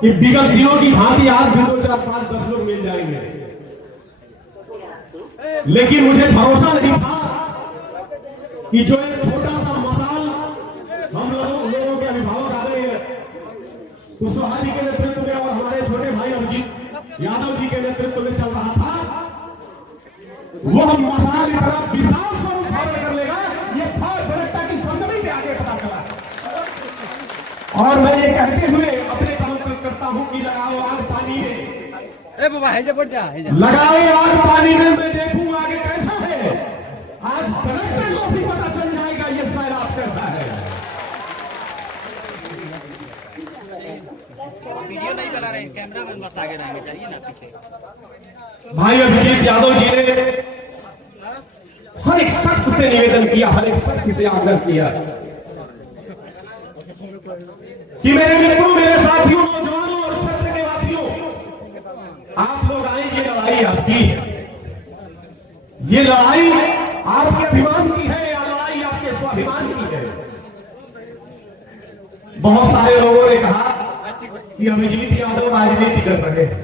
कि विगत दिनों की भांति आज भी 2, 4, 5, 10 लोग मिल जाएंगे, लेकिन मुझे भरोसा नहीं था कि जो एक छोटा सा मसाल हम लोगों के अभिभावक आ रहे हैं कुशवाहा जी के नेतृत्व में और हमारे छोटे भाई अभिजीत यादव जी के नेतृत्व में चल रहा था, वो मसाल इतना विशाल स्वरूप धारण कर लेगा, ये बरकता की सरजमी में आगे पता चला। और मैं ये कहते हुए अपने काम करता हूं कि लगाओ आग पानी में, अरे बाबा है जब जा लगाओ आग पानी में, मैं देखूं आगे कैसा है। आज बरकता को भी पता चल जाएगा ये सैलाब कैसा है। वीडियो नहीं चला रहे, कैमरा मैन बस आगे रहना चाहिए ना पीछे। भाई अभिजीत यादव जी ने हर एक शख्स से निवेदन किया, हर एक शख्स से आग्रह किया कि मेरे मित्रों, मेरे साथियों, नौजवानों और क्षेत्र के वासियों, आप लोग आए, ये लड़ाई आपकी है, ये लड़ाई आपके अभिमान की है या लड़ाई आपके स्वाभिमान की है। बहुत सारे लोगों ने कहा कि अभिजीत यादव राजनीति कर रहे हैं,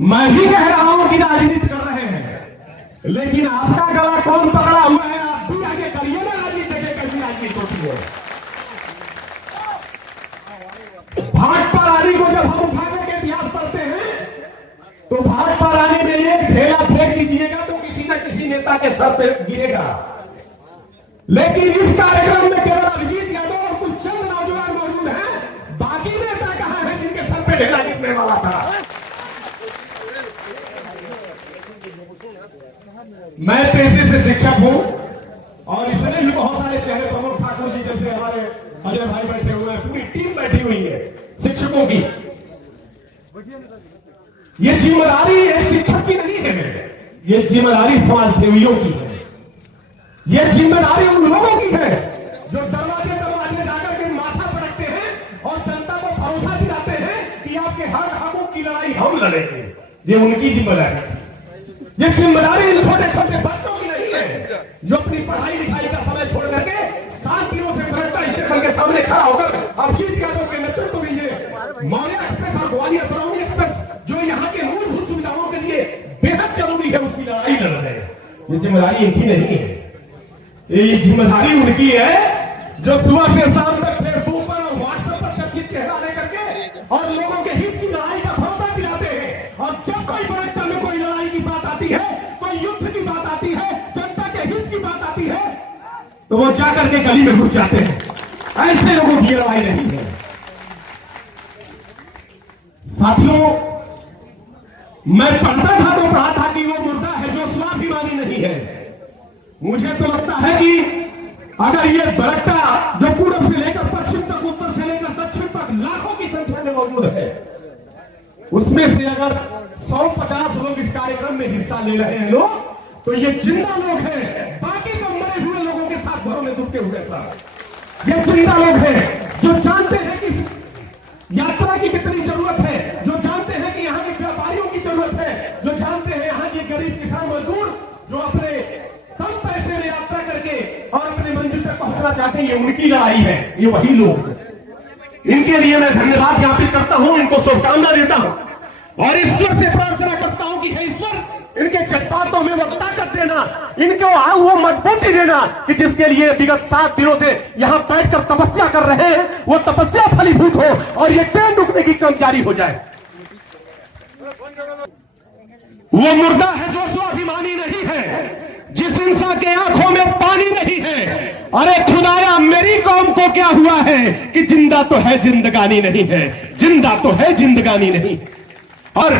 मैं भी कह रहा हूं कि राजनीति कर रहे हैं, लेकिन आपका गला कौन पकड़ा हुआ है, आप भी आगे करिए ना राजनीति के, कैसी राजनीति होती है। भाजपा रानी को जब हम उठा करके इतिहास पढ़ते हैं तो भाजपा रानी में एक ढेला फेंक दीजिएगा तो किसी न किसी नेता के सर पे गिरेगा, लेकिन इस कार्यक्रम में केवल अभिजीत यादव और कुछ चंद नौजवान मौजूद हैं, बाकी नेता कहां है जिनके सर पे ढेला गिरने वाला था। मैं पेशे से शिक्षक हूं और इसमें भी बहुत सारे चेहरे, प्रमोद ठाकुर जी जैसे हमारे अजय भाई बैठे हुए हैं, पूरी टीम बैठी हुई है शिक्षकों की। ये जिम्मेदारी एक शिक्षक की नहीं है, ये जिम्मेदारी समाज सेवियों की है, ये जिम्मेदारी उन लोगों की है जो दरवाजे दरवाजे जाकर के माथा पटकते हैं और जनता को भरोसा दिलाते हैं कि आपके हर हकों की लड़ाई हम लड़ेंगे। ये उनकी जिम्मेदारी है, ये जिम्मेदारी इन छोटे छोटे बच्चों की नहीं है जो अपनी पढ़ाई लिखाई का समय छोड़ करके 7 दिनों से बरकता स्टेशन के सामने खड़ा होकर अभिजीत यादव के नेतृत्व में ये मौर्य एक्सप्रेस और ग्वालियर बरौनी एक्सप्रेस जो यहाँ के मूलभूत सुविधाओं के लिए बेहद जरूरी है, उसकी लड़ाई लड़ रहे हैं। ये जिम्मेदारी इनकी नहीं है, ये जिम्मेदारी उनकी है जो सुबह से शाम तक फेसबुक पर और व्हाट्सएप पर चर्चित चेहरा लेकर के और लोगों के हित की लड़ाई का भरोसा दिलाते हैं। और जब कोई बरकता में कोई लड़ाई की बात आती है, कोई युद्ध की बात आती है, जनता के हित की बात आती है, तो वो जाकर के गली में घुस जाते हैं। ऐसे लोगों की लड़ाई नहीं है। साथियों, मैं पढ़ता था तो पढ़ा था कि वो मुर्दा है जो स्वाभिमानी नहीं है। मुझे तो लगता है कि अगर ये बरकता जो पूर्व से लेकर पश्चिम तक, उत्तर से लेकर दक्षिण तक लाखों की संख्या में मौजूद है, उसमें से अगर 150 लोग इस कार्यक्रम में हिस्सा ले रहे हैं लोग, तो ये जिंदा लोग हैं, बाकी तो मरे हुए लोगों के साथ घरों में दुबके हुए साहब। ये जिंदा लोग हैं जो जानते हैं कि यात्रा की कितनी जरूरत है, जो जानते हैं कि यहाँ के व्यापारियों की जरूरत है, जो जानते हैं यहाँ के गरीब किसान मजदूर जो अपने कम पैसे में यात्रा करके और अपने मंजिल तक पहुंचना चाहते हैं, ये उनकी लड़ाई है, ये वही लोग। इनके लिए मैं धन्यवाद ज्ञापित करता हूं, इनको शुभकामना देता हूं और ईश्वर से प्रार्थना करता हूं कि हे ईश्वर, इनके जज्बातों में वो ताकत देना, इनको वो मजबूती देना कि जिसके लिए विगत 7 दिनों से यहां बैठकर तपस्या कर रहे हैं, वो तपस्या फलीभूत हो और ये ट्रेन रुकने की क्रम जारी हो जाए। वो मुर्दा है जो स्वाभिमानी नहीं है, जिस इंसान के आंखों में पानी नहीं है। अरे खुदाया, मेरी कौम को क्या हुआ है कि जिंदा तो है जिंदगानी नहीं है, जिंदा तो है जिंदगानी नहीं। और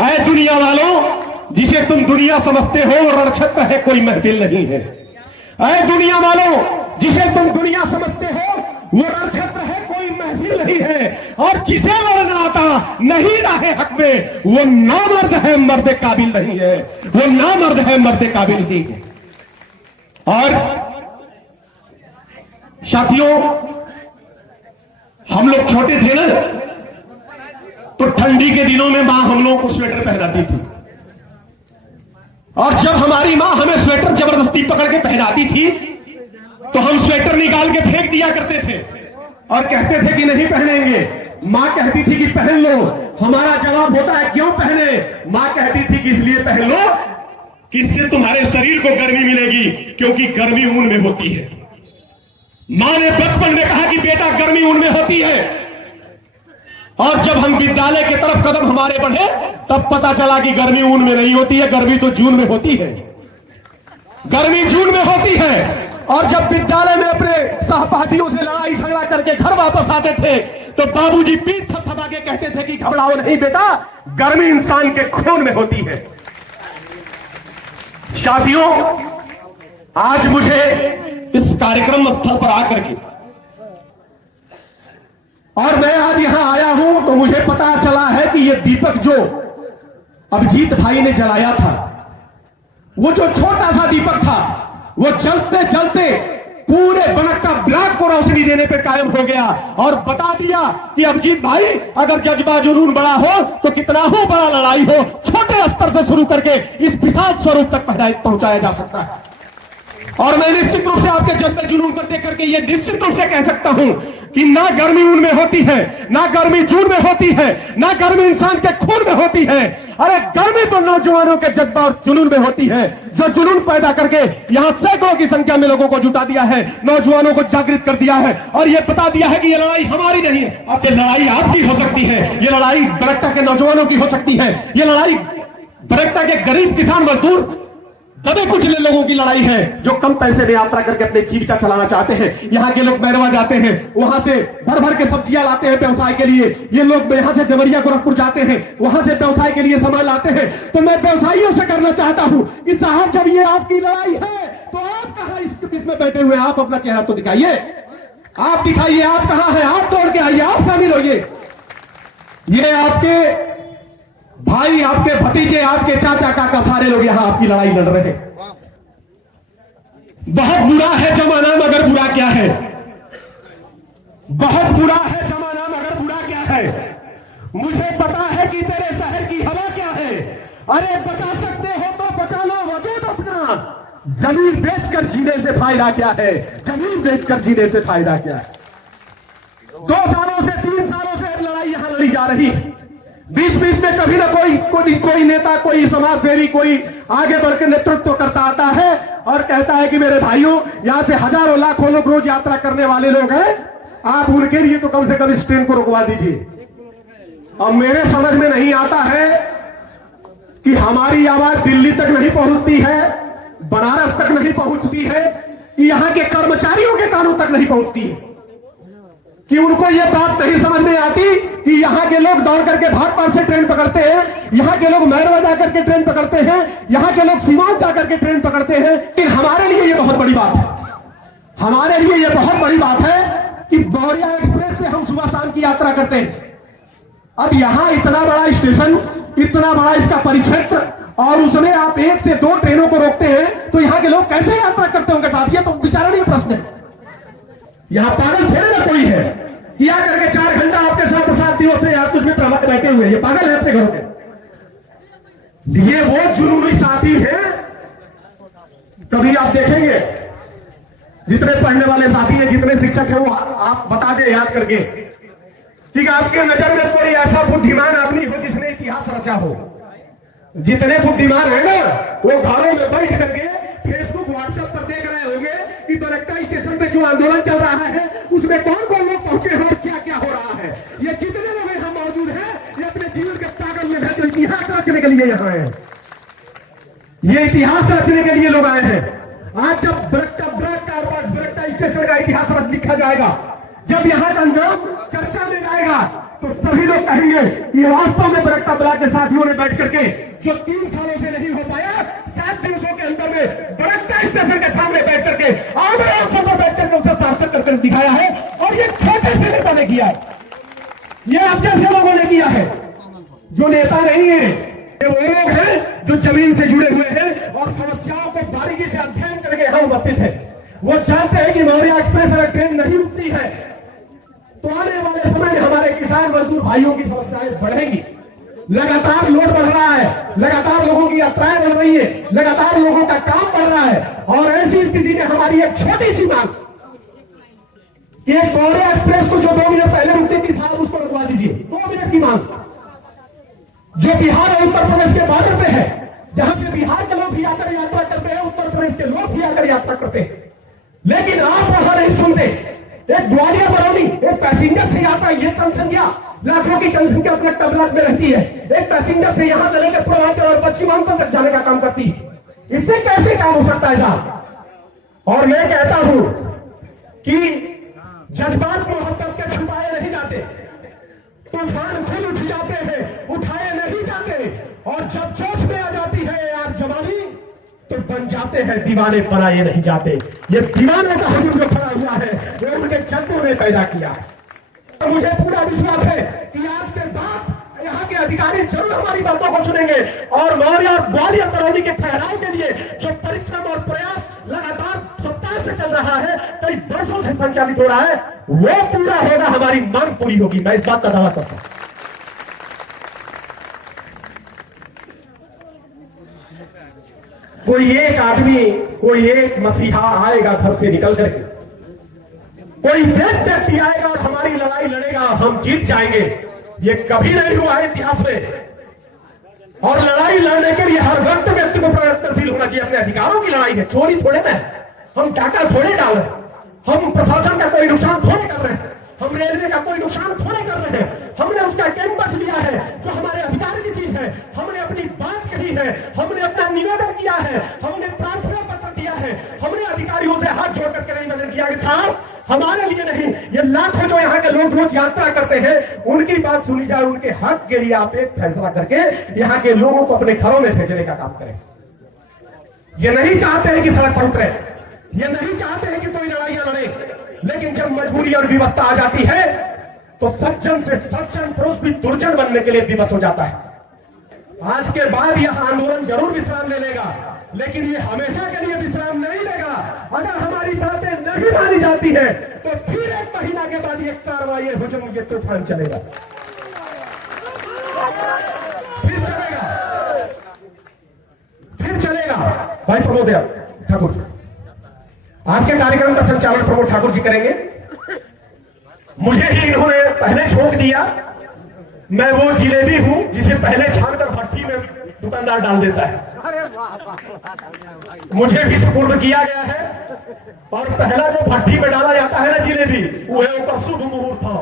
ऐ दुनिया वालों, जिसे तुम दुनिया समझते हो वो रणक्षेत्र है, कोई महफिल नहीं है। ऐ दुनिया वालों, जिसे तुम दुनिया समझते हो वो रणक्षेत्र है, कोई महफिल नहीं है। और जिसे लड़ना आता नहीं रहे हक में, वो नामर्द है, मर्द काबिल नहीं है, वो नामर्द है, मर्द काबिल नहीं है। और साथियों, हम लोग छोटे थे ना, तो ठंडी के दिनों में मां हम लोगों को स्वेटर पहनाती थी, और जब हमारी मां हमें स्वेटर जबरदस्ती पकड़ के पहनाती थी तो हम स्वेटर निकाल के फेंक दिया करते थे और कहते थे कि नहीं पहनेंगे। मां कहती थी कि पहन लो, हमारा जवाब होता है क्यों पहने? मां कहती थी कि इसलिए पहन लो कि इससे तुम्हारे शरीर को गर्मी मिलेगी, क्योंकि गर्मी ऊन में होती है। मां ने बचपन में कहा कि बेटा गर्मी ऊन में होती है, और जब हम विद्यालय की तरफ कदम हमारे बढ़े तब पता चला कि गर्मी ऊन में नहीं होती है, गर्मी तो जून में होती है, गर्मी जून में होती है। और जब विद्यालय में अपने सहपाठियों से लड़ाई झगड़ा करके घर वापस आते थे तो बाबूजी पीठ थपथपा के कहते थे कि घबराओ नहीं बेटा, गर्मी इंसान के खून में होती है। साथियों, आज मुझे इस कार्यक्रम स्थल पर आकर के, और मैं आज यहां आया हूं तो मुझे पता चला है कि यह दीपक जो अभिजीत भाई ने जलाया था, वो जो छोटा सा दीपक था, वो चलते चलते पूरे बनक्का ब्लॉक को रोशनी देने पे कायम हो गया और बता दिया कि अभिजीत भाई, अगर जज्बा जुनून बड़ा हो तो कितना हो बड़ा लड़ाई हो, छोटे स्तर से शुरू करके इस विशाल स्वरूप तक पहुंचाया जा सकता है। और मैं निश्चित रूप से आपके जज्बे जुनून को देख करके ये निश्चित रूप से कह सकता हूं कि ना गर्मी ऊन में होती है, ना गर्मी जून में होती है, ना गर्मी इंसान के खून में होती है। अरे गर्मी तो नौजवानों के जज्बा और जुनून में होती है, जो जुनून पैदा करके यहां सैकड़ों की संख्या में लोगों को जुटा दिया है, नौजवानों को जागृत कर दिया है और यह बता दिया है कि यह लड़ाई हमारी नहीं है, अब ये लड़ाई आपकी हो सकती है, ये लड़ाई बरकटा के नौजवानों की हो सकती है, ये लड़ाई बरकटा के गरीब किसान मजदूर दबे कुचले लोगों की लड़ाई है, जो कम पैसे में यात्रा करके अपनी जीविका चलाना चाहते हैं। यहाँ के लोग मैरवा जाते हैं, वहां से भर भर के सब्जियां लाते हैं व्यवसाय के लिए। ये लोग यहाँ से देवरिया गोरखपुर जाते हैं, वहां से व्यवसाय के लिए सामान लाते हैं। तो मैं व्यवसायियों से करना चाहता हूं कि साहब, जब ये आपकी लड़ाई है तो आप कहां इसके बीच में बैठे हुए, आप अपना चेहरा तो दिखाइए, आप दिखाइए, आप कहां है, आप दौड़ के आइए, आप शामिल होइए। ये आपके भाई, आपके भतीजे, आपके चाचा काका, सारे लोग यहां आपकी लड़ाई लड़ रहे हैं। बहुत बुरा है जमाना, मगर बुरा क्या है, बहुत बुरा है जमाना, मगर बुरा क्या है। मुझे पता है कि तेरे शहर की हवा क्या है। अरे बचा सकते हो तो बचा लो वजूद अपना, जमीन बेचकर जीने से फायदा क्या है, जमीन बेचकर जीने से फायदा क्या है। 2 सालों से 3 सालों से लड़ाई यहां लड़ी जा रही है। बीच बीच में कभी ना कोई नेता, कोई समाज सेवी, कोई आगे बढ़कर नेतृत्व करता आता है और कहता है कि मेरे भाइयों, यहां से हजारों लाखों लोग रोज यात्रा करने वाले लोग हैं, आप उनके लिए तो कम से कम इस ट्रेन को रुकवा दीजिए। अब मेरे समझ में नहीं आता है कि हमारी आवाज दिल्ली तक नहीं पहुंचती है, बनारस तक नहीं पहुंचती है, यहां के कर्मचारियों के कानों तक नहीं पहुंचती है, कि उनको यह बात नहीं समझ में आती कि यहां के लोग दौड़ करके भाटपाड़ से ट्रेन पकड़ते हैं, यहां के लोग मैरवा जाकर के ट्रेन पकड़ते हैं, यहां के लोग सीमांत जाकर के ट्रेन पकड़ते हैं। लेकिन हमारे लिए यह बहुत बड़ी बात है, हमारे लिए यह बहुत बड़ी बात है कि गौरिया एक्सप्रेस से हम सुबह शाम की यात्रा करते हैं। अब यहां इतना बड़ा स्टेशन, इतना बड़ा इसका परिक्षेत्र, और उसमें आप 1 से 2 ट्रेनों को रोकते हैं, तो यहां के लोग कैसे यात्रा करते होंगे साहब? ये तो विचारणीय प्रश्न है। यहां पागल थोड़े ना कोई है कि आकर के 4 घंटा आपके साथ 7 दिनों से आप कुछ मित्र हमारे बैठे हुए, ये पागल है अपने घरों के। ये वो जुनूनी साथी है, कभी आप देखेंगे जितने पढ़ने वाले साथी हैं, जितने शिक्षक हैं, वो आप बता दे याद करके कि आपके नजर में कोई ऐसा बुद्धिमान आदमी हो जिसने इतिहास रचा हो। जितने बुद्धिमान है ना, वो घरों में बैठ करके फेसबुक व्हाट्सएप पर देख रहे होंगे कि बरकटा स्टेशन पे जो आंदोलन चल रहा है उसमें कौन कौन लोग पहुंचे हैं और क्या क्या हो रहा है। ये जितने लोग यहां मौजूद हैं, ये अपने जीवन के पागल में जो इतिहास रचने के लिए यहाँ है, ये इतिहास रचने के लिए लोग आए हैं। आज जब बरकटा स्टेशन का इतिहास लिखा जाएगा, जब यहाँ का नाम चर्चा में आएगा, तो सभी लोग कहेंगे ये वास्तव में बरकटा ब्लॉक के साथियों ने बैठ करके जो 3 सालों से नहीं हो पाया, 7 दिवसों के अंदर में बरकटा स्टेशन के सामने बैठ करके, आमने अवसर पर बैठ करके उसे सार्थक करके दिखाया है। और ये छोटे से नेता ने किया है, ये आप जैसे लोगों ने किया है। जो नेता नहीं है, ये वो लोग हैं जो जमीन से जुड़े हुए हैं और समस्याओं को बारीकी से अध्ययन करके यहां उपस्थित है। वो जानते हैं कि मौर्या एक्सप्रेस अगर ट्रेन नहीं रुकती है तो आने वाले समय में हमारे किसान मजदूर भाइयों की समस्याएं बढ़ेंगी। लगातार लोड बढ़ रहा है, लगातार लोगों की यात्राएं बढ़ रही है, लगातार लोगों का काम बढ़ रहा है, और ऐसी स्थिति में हमारी एक छोटी सी मांग, ये मौर्या एक्सप्रेस को जो 2 मिनट पहले रुकती थी साहब, उसको रुकवा दीजिए। उत्तर प्रदेश के बॉर्डर पे है, जहां से बिहार के लोग भी आकर यात्रा करते हैं, उत्तर प्रदेश के लोग भी आकर यात्रा करते हैं। लेकिन आप वहां नहीं सुनते। एक ग्वालियर बरौनी एक पैसेंजर से यात्रा, ये जनसंख्या लाखों की जनसंख्या अपने तबलाक में रहती है, एक पैसेंजर से यहां से लेकर पूर्वांचल और पश्चिमांचल तक जाने का काम करती है। इससे कैसे काम हो सकता है साहब? और मैं कहता हूं कि जज्बात मोहब्बत के छुपाए नहीं जाते, तूफान खुद उठ जाते हैं, उठाए नहीं जाते। और जब जोश में आ जाती है यार जवानी, तो बन जाते हैं दीवाने, बनाए नहीं जाते। ये दीवाने का हुजूम जो खड़ा हुआ है वो उनके जद्दों ने पैदा किया। तो मुझे पूरा विश्वास है कि आज के बाद यहाँ के अधिकारी जरूर हमारी बातों को सुनेंगे और मौर्य और ग्वालियर बरौनी के ठहराव के लिए जो परिश्रम और प्रयास लगातार सप्ताह से चल रहा है, कई वर्षों से संचालित हो रहा है, वो पूरा होगा, हमारी मांग पूरी होगी। मैं इस बात का दावा करता हूं। कोई एक आदमी, कोई एक मसीहा आएगा घर से निकल करके, कोई व्यक्ति आएगा और हमारी लड़ाई लड़ेगा, हम जीत जाएंगे। ये कभी नहीं हुआ है इतिहास में। और लड़ाई लड़ने के लिए हर वक्त व्यक्ति को प्रयत्नशील होना चाहिए। अपने अधिकारों की लड़ाई है, चोरी थोड़े ना, हम डाका थोड़े डाल रहे हैं, हम प्रशासन का कोई नुकसान थोड़े कर रहे हैं, हम रेलवे का कोई नुकसान थोड़े कर रहे हैं। हमने उसका कैंपस लिया है जो हमारे अधिकार की चीज है, हमने अपनी बात कही है, हमने अपना निवेदन किया है, हमने प्रार्थना पत्र दिया है, हमने अधिकारियों से हाथ जोड़ करके निवेदन किया कि साहब हमारे लिए नहीं, ये लाखों जो यहाँ के लोग रोज यात्रा करते हैं उनकी बात सुनी जाए, उनके हक के लिए आप एक फैसला करके यहाँ के लोगों को अपने घरों में भेजने का काम करें। ये नहीं चाहते हैं कि सड़क पर उतरे, ये नहीं चाहते हैं कि कोई लड़ाइयां लड़े, लेकिन जब मजबूरी और विवशता आ जाती है तो सज्जन से सज्जन पुरुष भी दुर्जन बनने के लिए विवश हो जाता है। आज के बाद यह आंदोलन जरूर विश्राम ले लेगा, लेकिन ये हमेशा के लिए विश्राम नहीं लेगा। अगर हमारी बातें नहीं मानी जाती है तो फिर एक महीना के बाद ये कार्रवाई, हुजूम, ये तूफान चलेगा, फिर चलेगा। भाई प्रमोद ठाकुर जी, आज के कार्यक्रम का संचालन प्रमोद ठाकुर जी करेंगे। मुझे ही इन्होंने पहले झोंक दिया। मैं वो जिलेबी हूं जिसे पहले छानकर भट्टी में दुकानदार डाल देता है। मुझे भी सुपुर्द किया गया है और पहला जो भट्टी में डाला जाता है ना जिलेबी, वो है उसका शुभ मुहूर्त था।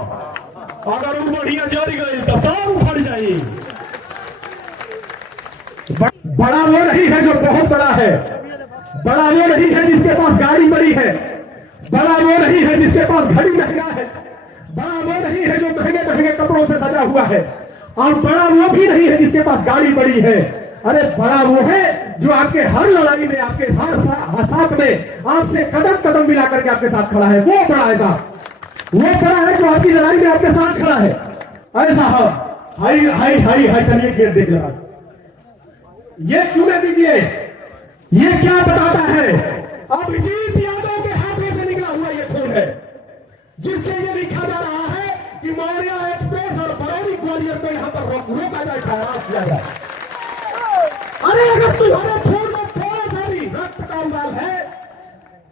अगर वो बढ़िया जल गई तो सब उखड़ जाए। बड़ा वो नहीं है जो बहुत बड़ा है, बड़ा वो नहीं है जिसके पास गाड़ी बड़ी है, बड़ा वो नहीं है जिसके पास घड़ी महंगा है, बड़ा वो नहीं है जो महंगे महंगे कपड़ों से सजा हुआ है, और बड़ा वो भी नहीं है जिसके पास गाड़ी बड़ी है। अरे बड़ा वो है जो आपके हर लड़ाई में, आपके हर साथ में आपसे कदम कदम मिला करके आपके साथ खड़ा है। वो बड़ा है साहब, वो बड़ा है जो आपकी लड़ाई में आपके साथ खड़ा है। अरे साहब, हाई हाई हाई हाई, चलिए गेट देख लगा, ये छूने दीजिए। ये क्या बताता है? अभिजीत यादव के हाथों से निकला हुआ ये खून है, जिससे ये लिखा जा रहा है कि मौर्य एक्सप्रेस और बरौनी ग्वालियर को यहाँ पर रोका जाए, ठहराव किया जाए। अरे अगर तुम्हारे खून में थोड़ा सा भी रक्त का उबाल है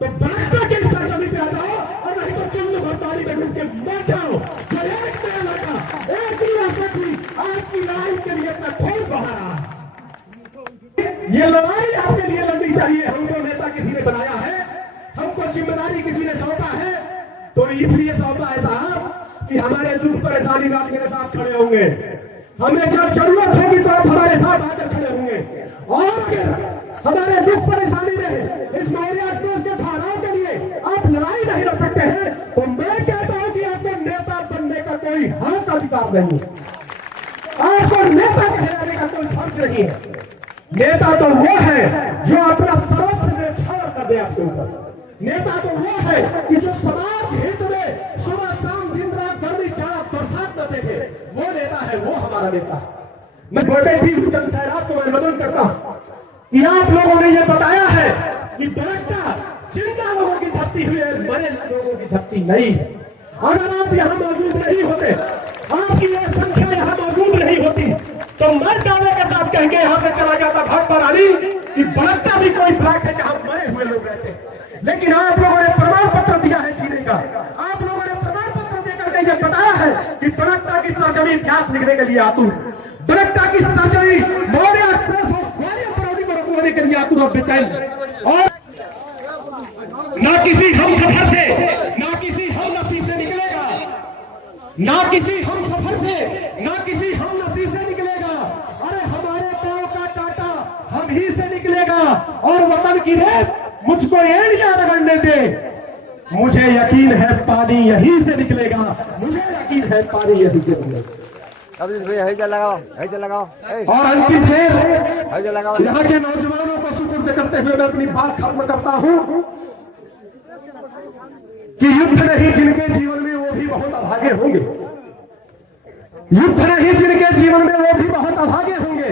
तो बड़का के सरजमी पे आ जाओ, और नहीं तो चुल्लू भरपारी में घूम के मर जाओ। जो एक नया लड़का, एक ही राष्ट्रपति आपकी लड़ाई के लिए अपना खून बहा रहा है। ये लड़ाई आपके लिए लड़नी चाहिए। हमको नेता किसी ने बनाया है, हमको जिम्मेदारी किसी ने सौंपा है, तो इसलिए सौंपा है साहब कि हमारे दुख परेशानी में आप मेरे साथ खड़े होंगे, हमें जब जरूरत होगी तो आप हमारे साथ आकर खड़े होंगे। और अगर हमारे दुख परेशानी में इस मौर्य एक्सप्रेस के ठहराव के लिए आप लड़ाई नहीं लड़ सकते हैं, तो मैं कहता हूं कि आपको नेता बनने का कोई हक अधिकार नहीं है, आपको नेता कहलाने का कोई फर्ज नहीं है। नेता तो वो है जो अपना सर्वस्व न्यौछावर कर दे आपके ऊपर। नेता तो वो है कि जो समाज हित में सुबह शाम दिन रात गर्मी जाड़ा बरसात न देखे, वो नेता है, वो हमारा नेता है। मैं छोटे भी चंद साहब को मैं निवेदन करता हूं कि आप लोगों ने ये बताया है कि बरकटा जिंदा लोगों की धरती हुई है, मरे लोगों की धरती नहीं है। अगर आप यहाँ मौजूद नहीं होते, आपकी ये संख्या यहाँ मौजूद नहीं होती, तो मैं दावे के साथ कहेंगे यहाँ से चला जाता भाजपा रानी कि बरकटा भी कोई ब्लॉक है जहाँ मरे हुए लोग रहते हैं। लेकिन आप लोगों ने प्रमाण पत्र दिया है जीने का, आप लोगों ने प्रमाण पत्र देकर के ये बताया है कि बरकटा की सरजमी इतिहास लिखने के लिए आतुर, बरकटा की सरजमी मौर्य एक्सप्रेस और ग्वालियर बरौनी को रोकने के लिए आतुर और बेचैन। और ना किसी हम सफर से, ना किसी हम नसी से निकलेगा, ना किसी हम सफर से, ना किसी हम नसी से निकलेगा। अरे हमारे पांव का कांटा हम ही से निकलेगा और वतन की रेत मुझको एड़ियां रगड़ने दे। मुझे यकीन है पानी यहीं से निकलेगा, मुझे यकीन है पानी यहीं से निकलेगा। और अंतिम शेर यहाँ के नौजवानों को सुपुर्द करते हुए मैं अपनी बात खत्म करता हूं कि युद्ध नहीं जिनके जीवन में वो भी बहुत अभागे होंगे, युद्ध नहीं जिनके जीवन में वो भी बहुत अभागे होंगे।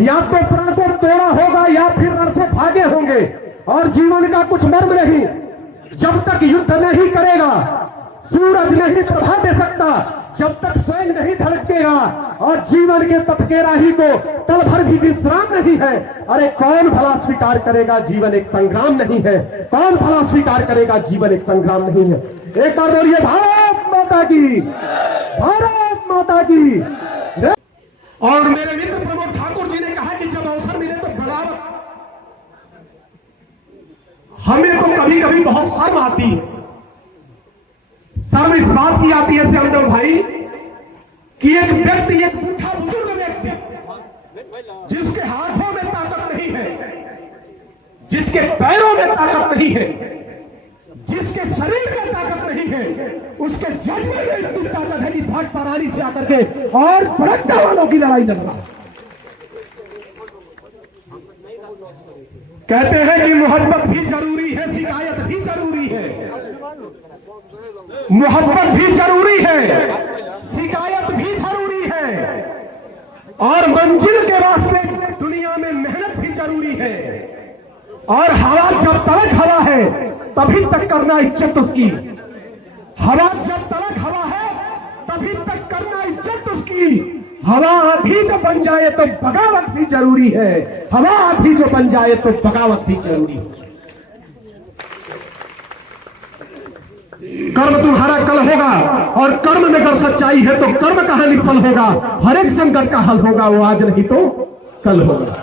या तो प्राण को तोड़ा होगा या फिर रण से भागे होंगे। और जीवन का कुछ मर्म नहीं, जब तक युद्ध नहीं करेगा सूरज नहीं प्रभा दे सकता, जब तक स्वयं नहीं धड़केगा। और जीवन के तथकेराही को पल भर भी विश्राम नहीं है। अरे कौन भला स्वीकार करेगा जीवन एक संग्राम नहीं है, कौन भला स्वीकार करेगा जीवन एक संग्राम नहीं है। एक बार बोलिए भारत माता की, भारत माता की। और मेरे मित्र प्रमोद ठाकुर जी ने कहा कि जब अवसर मिले तो बगावत। हमें तो कभी कभी बहुत शर्म आती है, शर्म इस बात की आती है श्यामदेव भाई कि एक व्यक्ति, एक बूढ़ा बुजुर्ग व्यक्ति जिसके हाथों में ताकत नहीं है, जिसके पैरों में ताकत नहीं है, जिसके शरीर में ताकत नहीं है, उसके जज्बे में इतनी ताकत है कि भाट परानी से आकर के और बरकटा वालों की लड़ाई लड़ रहा। कहते हैं कि मोहब्बत भी जरूरी है, शिकायत भी जरूरी है। मोहब्बत भी जरूरी है, शिकायत भी जरूरी है। और मंजिल के वास्ते दुनिया में मेहनत भी जरूरी है। और हवा जब तलक हवा है तभी तक करना इज्जत उसकी, हवा जब तलक हवा है तभी तक करना इज्जत उसकी। हवा आधी जो बन जाए तो बगावत भी जरूरी है, हवा आधी जो बन जाए तो बगावत भी जरूरी है। कर्म तुम्हारा कल होगा और कर्म में अगर सच्चाई है तो कर्म कहां निष्फल होगा। हर एक संकट का हल होगा, वो आज नहीं तो कल होगा।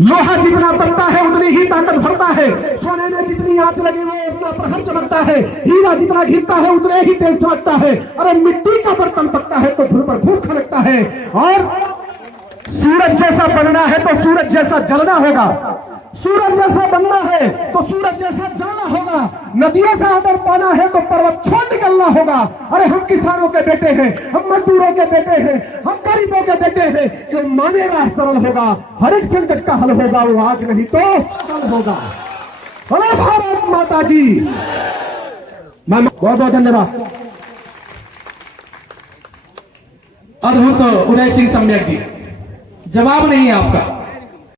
लोहा जितना बनता है उतनी ही ताकत भरता है, सोने में जितनी आंच लगी वो उतना प्रहर चमकता है, हीरा जितना घिसता है उतने ही तेल चमकता है। अरे मिट्टी का बर्तन पकता है तो धूल पर खूब खनकता है। और सूरज जैसा बनना है तो सूरज जैसा जलना होगा, सूरज जैसा बनना है तो सूरज जैसा जलना होगा। नदियों से अगर पाना है तो पर्वत छोड़ निकलना होगा। अरे हम किसानों के बेटे हैं, हम मजदूरों के बेटे हैं, हम गरीबों के बेटे हैं। जो मानेगा सरल होगा, हर एक संकट का हल होगा, वो आज नहीं तो कल होगा। अरे भारत माता की बहुत बहुत धन्यवाद। अद्भुत उदय सिंह सम्यक जी, जवाब नहीं है आपका।